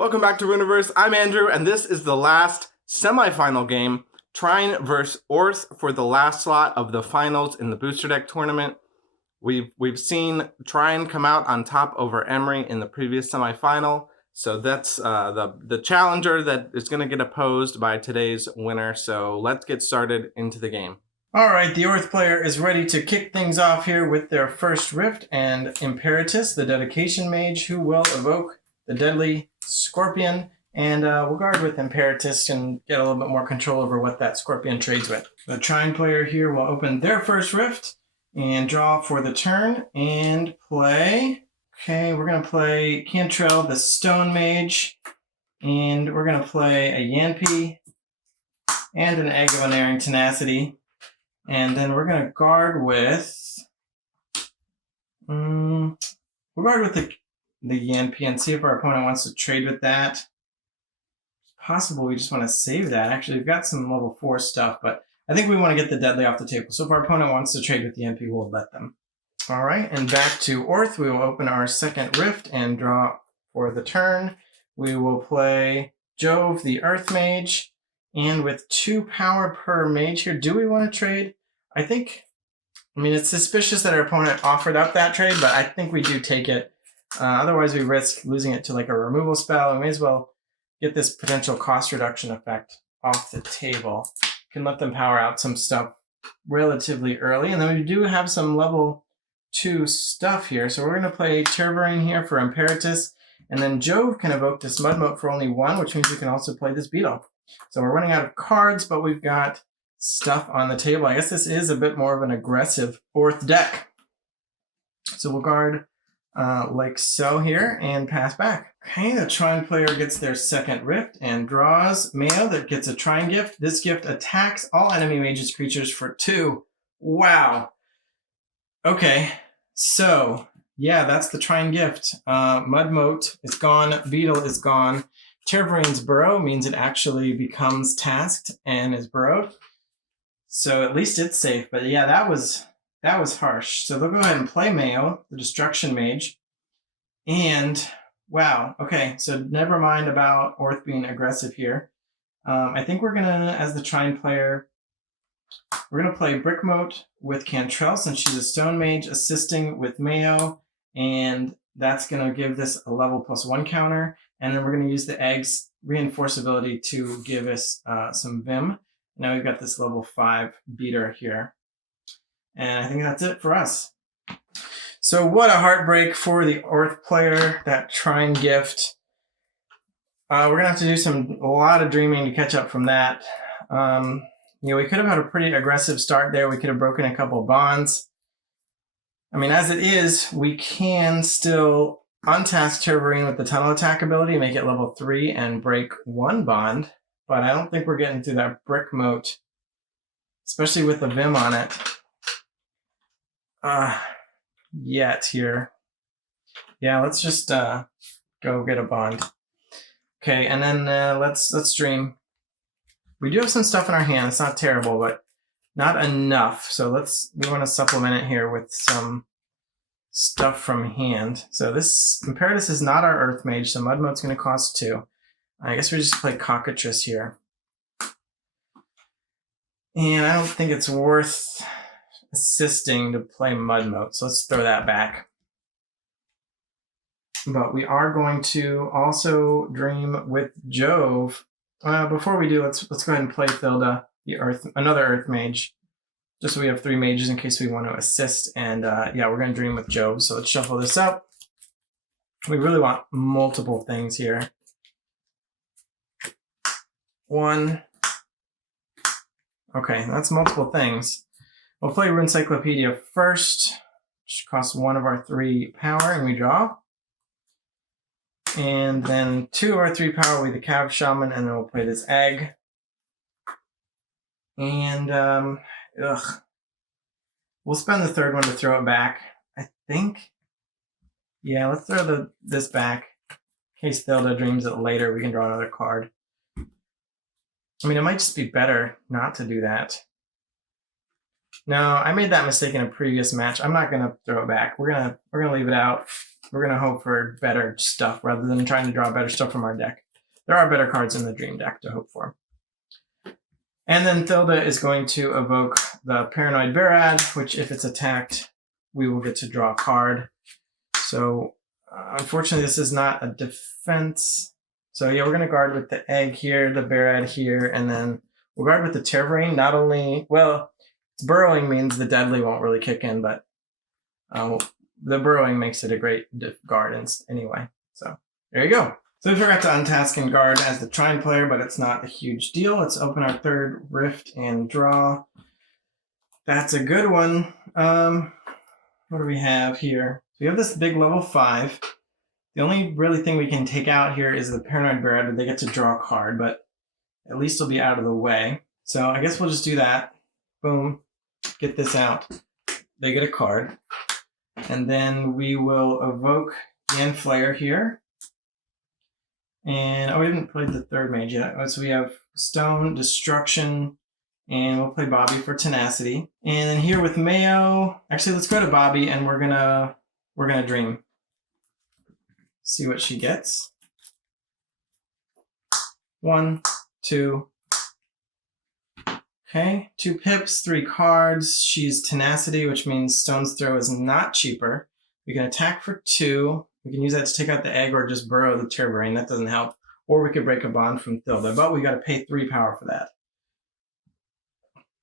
Welcome back to Rüniverse. I'm Andrew, and this is the last semifinal game, Trine versus Orth, for the last slot of the finals in the Booster Deck tournament. We've seen Trine come out on top over Emery in the previous semifinal, so that's the challenger that is going to get opposed by today's winner. So let's get started into the game. All right, the Orth player is ready to kick things off here with their first Rift and Imperatus, the Dedication Mage, who will evoke the Deadly Scorpion, and we'll guard with Imperatus and get a little bit more control over what that Scorpion trades with. The Trine player here will open their first Rift and draw for the turn and play. Okay, we're going to play Cantrell, the Stone Mage, and we're going to play a Yanpee and an Egg of Unerring Tenacity. And then we're going to guard with, we'll guard with the Yanpee and see if our opponent wants to trade with that. It's possible we just want to save that. Actually, we've got some level 4 stuff, but I think we want to get the Deadly off the table. So if our opponent wants to trade with the Yanpee, we'll let them. All right, and back to Orth. We will open our second Rift and draw for the turn. We will play Jove, the Earth Mage, and with 2 power per mage here, do we want to trade? I mean, it's suspicious that our opponent offered up that trade, but I think we do take it. Otherwise, we risk losing it to like a removal spell. We may as well get this potential cost reduction effect off the table. Can let them power out some stuff relatively early. And then we do have some level 2 stuff here. So we're going to play Terverine here for Imperatus. And then Jove can evoke this Mudmote for only 1, which means we can also play this Beetle. So we're running out of cards, but we've got stuff on the table. I guess this is a bit more of an aggressive Orth deck. So we'll guard like so here and pass back. Okay, the Trine player gets their second Rift and draws Mayo that gets a Trine gift. This gift attacks all enemy mages creatures for 2. Wow. Okay, so yeah, that's the Trine gift. Mudmote is gone. Beetle is gone. Terverine's Burrow means it actually becomes tasked and is burrowed. So at least it's safe. But yeah, that was harsh. So they'll go ahead and play Mayo, the Destruction Mage. And wow, okay, so never mind about Orth being aggressive here. I think we're gonna, as the Trine player, we're gonna play Brickmote with Cantrell since she's a Stone Mage, assisting with Mayo, and that's gonna give this a level +1 counter. And then we're gonna use the Egg's reinforceability to give us some Vim. Now we've got this level 5 beater here. And I think that's it for us. So what a heartbreak for the Orth player, that Trine gift. We're going to have to do a lot of dreaming to catch up from that. We could have had a pretty aggressive start there. We could have broken a couple bonds. I mean, as it is, we can still untask Terverine with the Tunnel Attack ability, make it level 3, and break 1 bond. But I don't think we're getting through that Brickmote, especially with the Vim on it, yet here. Yeah, let's just go get a bond. Okay, and then let's dream. We do have some stuff in our hand. It's not terrible, but not enough. So we want to supplement it here with some stuff from hand. So this Imperatus is not our Earth Mage, so Mudmote's going to cost 2. I guess we just play Cockatrice here. And I don't think it's worth assisting to play Mudmote, so let's throw that back. But we are going to also dream with Jove. Before we do, let's go ahead and play Thilda, another Earth Mage, just so we have 3 mages in case we want to assist. And yeah, we're going to dream with Jove. So let's shuffle this up. We really want multiple things here. 1. Okay, that's multiple things. We'll play Runencyclopedia first, which costs 1 of our 3 power, and we draw. And then 2 of our 3 power with the Cav Shaman, and then we'll play this Egg. And, we'll spend the 3rd one to throw it back, I think. Yeah, let's throw this back. In case Thilda dreams it later, we can draw another card. I mean, it might just be better not to do that. No, I made that mistake in a previous match. I'm not gonna throw it back. We're gonna leave it out. We're gonna hope for better stuff rather than trying to draw better stuff from our deck. There are better cards in the dream deck to hope for. And then Thilda is going to evoke the Paranoid Barad, which if it's attacked, we will get to draw a card. So unfortunately, this is not a defense. So yeah, we're going to guard with the Egg here, the Barad here, and then we'll guard with the Terrain. Not only, well, burrowing means the Deadly won't really kick in, but the burrowing makes it a great guard anyway. So there you go. So we forgot to untask and guard as the Trine player, but it's not a huge deal. Let's open our third Rift and draw. That's a good one. What do we have here? We have this big level 5. The only really thing we can take out here is the Paranoid Barad, where they get to draw a card, but at least it'll be out of the way. So I guess we'll just do that. Boom. Get this out. They get a card. And then we will evoke Yen Flayer here. And, we haven't played the third mage yet. So we have Stone, Destruction, and we'll play Bobby for Tenacity. And then here with Mayo, actually let's go to Bobby and we're gonna dream. See what she gets. 1, 2. Okay, 2 pips, 3 cards. She's Tenacity, which means Stone's Throw is not cheaper. We can attack for 2. We can use that to take out the Egg or just burrow the Terrain. That doesn't help. Or we could break a bond from Thilda, but we got to pay 3 power for that.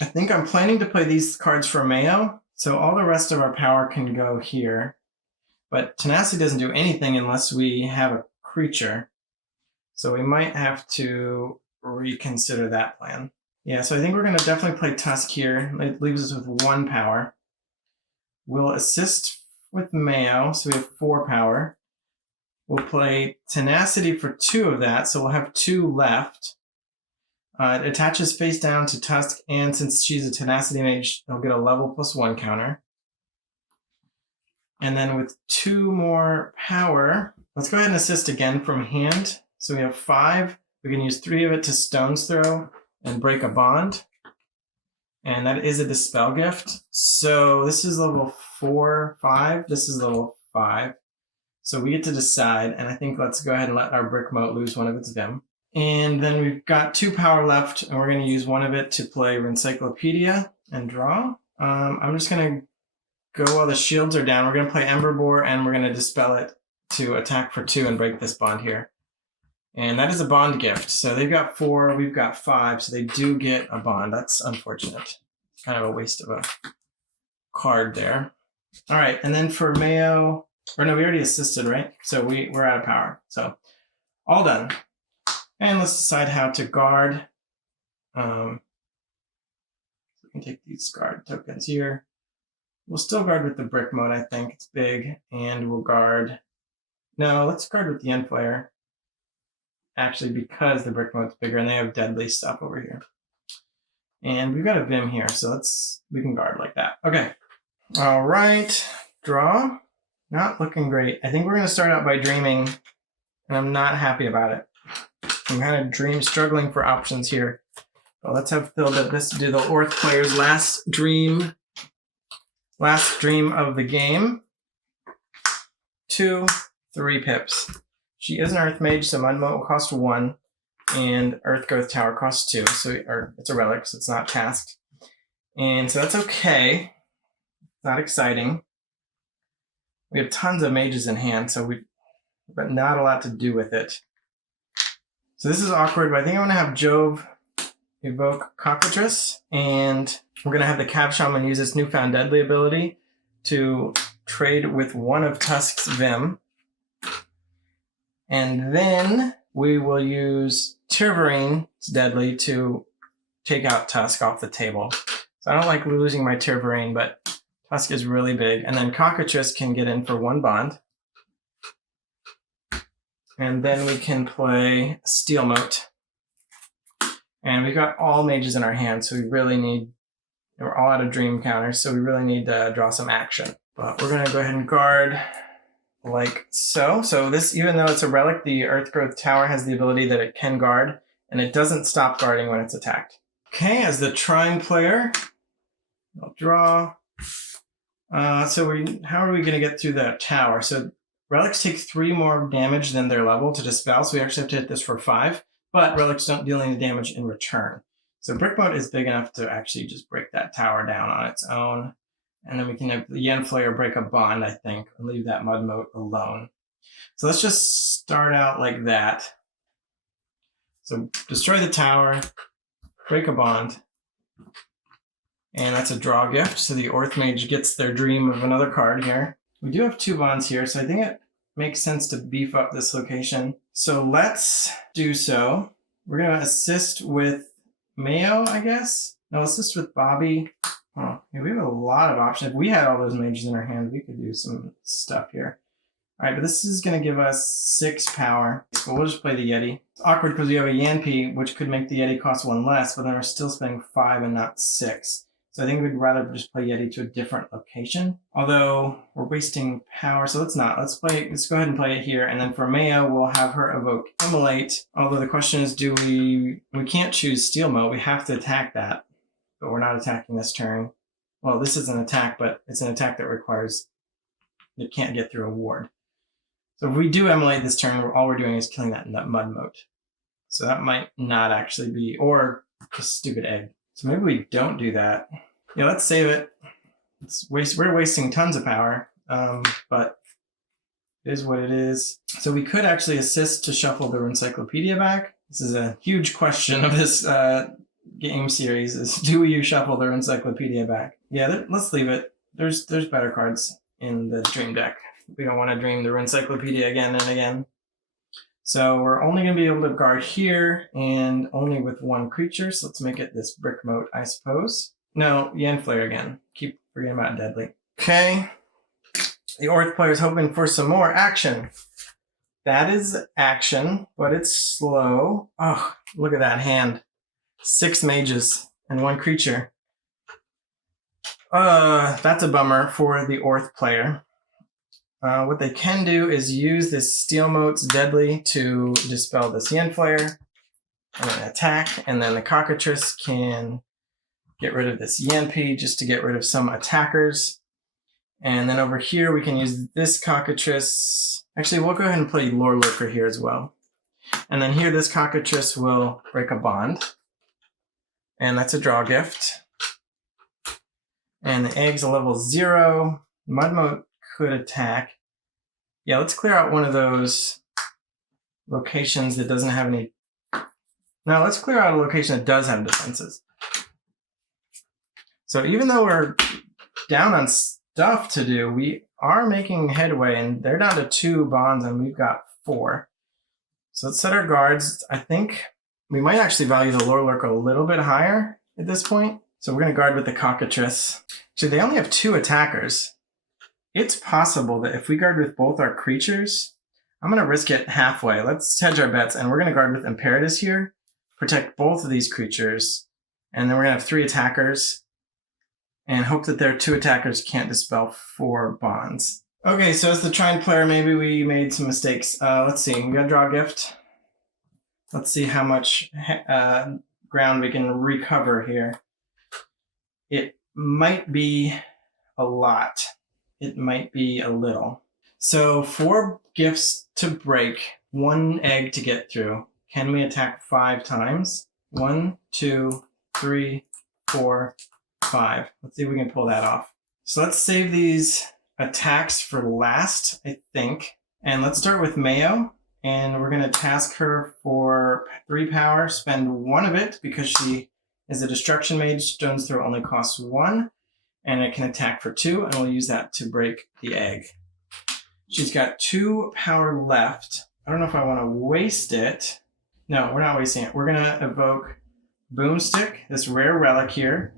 I think I'm planning to play these cards for Mayo, so all the rest of our power can go here. But Tenacity doesn't do anything unless we have a creature. So we might have to reconsider that plan. Yeah, so I think we're going to definitely play Tusk here. It leaves us with 1 power. We'll assist with Mayo, so we have 4 power. We'll play Tenacity for 2 of that, so we'll have 2 left. It attaches face down to Tusk, and since she's a Tenacity mage, they'll get a level +1 counter. And then with 2 more power, let's go ahead and assist again from hand. So we have 5. We can use 3 of it to Stone's Throw and break a bond. And that is a Dispel Gift. So this is level 4, 5. This is level 5. So we get to decide, and I think let's go ahead and let our Brick Moat lose 1 of its Vim. And then we've got 2 power left, and we're going to use 1 of it to play Encyclopedia and draw. I'm just going to go while the shields are down. We're going to play Ember Boar, and we're going to Dispel it to attack for 2 and break this bond here. And that is a bond gift. So they've got 4, we've got 5, so they do get a bond. That's unfortunate. Kind of a waste of a card there. All right, and then for Mayo, or no, we already assisted, right? So we're out of power. So all done. And let's decide how to guard. We can take these guard tokens here. We'll still guard with the Brick Mode, I think. It's big. And we'll guard. No, let's guard with the Yen Flayer. Actually, because the Brick Mode's bigger and they have deadly stuff over here. And we've got a Vim here, so we can guard like that. Okay. All right. Draw. Not looking great. I think we're going to start out by dreaming, and I'm not happy about it. I'm kind of struggling for options here. Well, let's have Thilda do the Orth player's last dream of the game. 2, 3 pips. She is an Earth Mage, so Mud Moat will cost 1, and Earth Growth Tower costs 2. Or it's a relic, so it's not tasked. And so that's okay. Not exciting. We have tons of mages in hand, but not a lot to do with it. So this is awkward, but I think I'm going to have Jove evoke Cockatrice, and we're going to have the Cab Shaman use its newfound deadly ability to trade with 1 of Tusk's Vim. And then we will use Tirvarine's deadly to take out Tusk off the table. So I don't like losing my Tirvarine, but Tusk is really big. And then Cockatrice can get in for 1 bond. And then we can play Steel Moat. And we've got all mages in our hand, so we're all out of dream counters, so we really need to draw some action. But we're going to go ahead and guard like so. So this, even though it's a relic, the Earth Growth Tower has the ability that it can guard, and it doesn't stop guarding when it's attacked. Okay, as the Trine player, I'll draw. So how are we going to get through that tower? So relics take 3 more damage than their level to dispel, so we actually have to hit this for 5. But relics don't deal any damage in return. So brick moat is big enough to actually just break that tower down on its own. And then we can have the Yen Flayer break a bond, I think, and leave that mud moat alone. So let's just start out like that. So destroy the tower, break a bond, and that's a draw gift. So the Orth Mage gets their dream of another card here. We do have 2 bonds here, so I think it makes sense to beef up this location. So let's do so. We're going to assist with Mayo, I guess. No, assist with Bobby. Oh, yeah, we have a lot of options. If we had all those mages in our hand, we could do some stuff here. All right, but this is going to give us 6 power. So we'll just play the Yeti. It's awkward because we have a Yanpi, which could make the Yeti cost 1 less, but then we're still spending 5 and not 6. So I think we'd rather just play Yeti to a different location. Although we're wasting power, so let's not. Let's go ahead and play it here. And then for Maya, we'll have her evoke Immolate. Although the question is, we can't choose Steel Mode. We have to attack that, but we're not attacking this turn. Well, this is an attack, but it's an attack that requires, it can't get through a ward. So if we do Immolate this turn, all we're doing is killing that mud moat. So that might not actually be, or a stupid egg. So maybe we don't do that. Yeah, let's save it. We're wasting tons of power, but it is what it is. So we could actually assist to shuffle the Encyclopedia back. This is a huge question of this game series: is do you shuffle the Encyclopedia back? Yeah, let's leave it. There's better cards in the dream deck. We don't want to dream the Encyclopedia again and again. So we're only going to be able to guard here and only with 1 creature. So let's make it this brick moat, I suppose. No, Yen Flayer again. Keep forgetting about Deadly. Okay. The Orth player is hoping for some more action. That is action, but it's slow. Oh, look at that hand. 6 mages and 1 creature. That's a bummer for the Orth player. What they can do is use this Steel Moat's Deadly to dispel this Yen Flayer and then attack, and then the Cockatrice can get rid of this Yanpi just to get rid of some attackers. And then over here we can use this Cockatrice. Actually, we'll go ahead and play Lore Lurker here as well. And then here this Cockatrice will break a bond. And that's a draw gift. And the egg's a level 0. Mudmoat could attack. Yeah, let's clear out one of those locations that doesn't have any. Now let's clear out a location that does have defenses. So even though we're down on stuff to do, we are making headway, and they're down to 2 bonds and we've got 4. So let's set our guards. I think we might actually value the Lore Lurker a little bit higher at this point. So we're going to guard with the Cockatrice. Actually, they only have 2 attackers. It's possible that if we guard with both our creatures, I'm going to risk it halfway. Let's hedge our bets, and we're going to guard with Imperatus here, protect both of these creatures, and then we're going to have 3 attackers, and hope that their 2 attackers can't dispel 4 bonds. Okay, so as the Trine player, maybe we made some mistakes. Let's see, we got to draw a gift. Let's see how much ground we can recover here. It might be a lot. It might be a little. So 4 gifts to break, 1 egg to get through. Can we attack 5 times? 1, 2, 3, 4, 5. Let's see if we can pull that off. So let's save these attacks for last, I think. And let's start with Mayo. And we're going to task her for 3 power, spend 1 of it because she is a destruction mage. Stone's Throw only costs 1. And it can attack for 2, and we'll use that to break the egg. She's got 2 power left. I don't know if I want to waste it. No, we're not wasting it. We're going to evoke Boomstick, this rare relic here,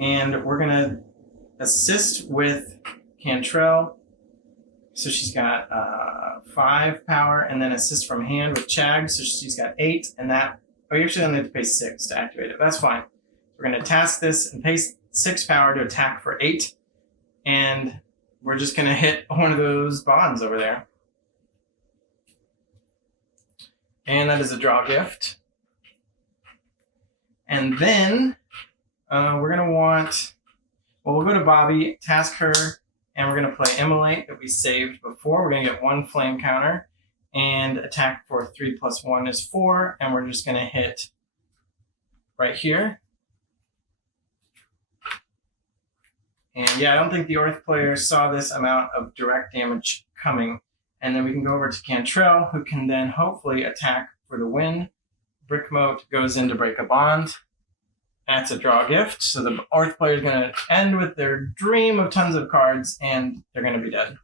and we're going to assist with Cantrell. So she's got 5 power, and then assist from hand with Chag, so she's got 8, and that, oh, you actually only have to pay 6 to activate it. That's fine. We're going to task this and pay 6 power to attack for 8, and we're just going to hit one of those bonds over there. And that is a draw gift. And then we're going to want Well, we'll go to Bobby, task her, and we're going to play Immolate that we saved before. We're going to get 1 flame counter and attack for 3 + 1 is 4. And we're just going to hit right here. And yeah, I don't think the Orth player saw this amount of direct damage coming. And then we can go over to Cantrell, who can then hopefully attack for the win. Brick Moat goes in to break a bond. That's a draw gift. So the Orth player is going to end with their dream of tons of cards, and they're going to be dead.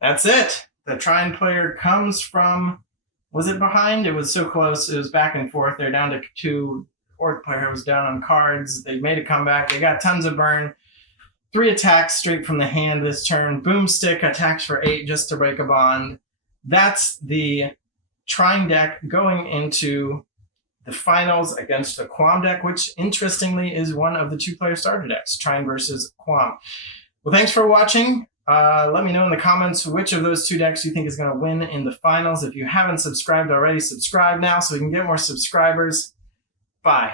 That's it. The Trine player comes from, was it behind? It was so close. It was back and forth. They're down to 2. Orth player was down on cards. They made a comeback. They got tons of burn. 3 attacks straight from the hand this turn. Boomstick attacks for 8 just to break a bond. That's the Trine deck going into the finals against the Quam deck, which interestingly is one of the 2-player starter decks, Trine versus Quam. Well, thanks for watching. Let me know in the comments which of those 2 decks you think is going to win in the finals. If you haven't subscribed already, subscribe now so we can get more subscribers. Bye.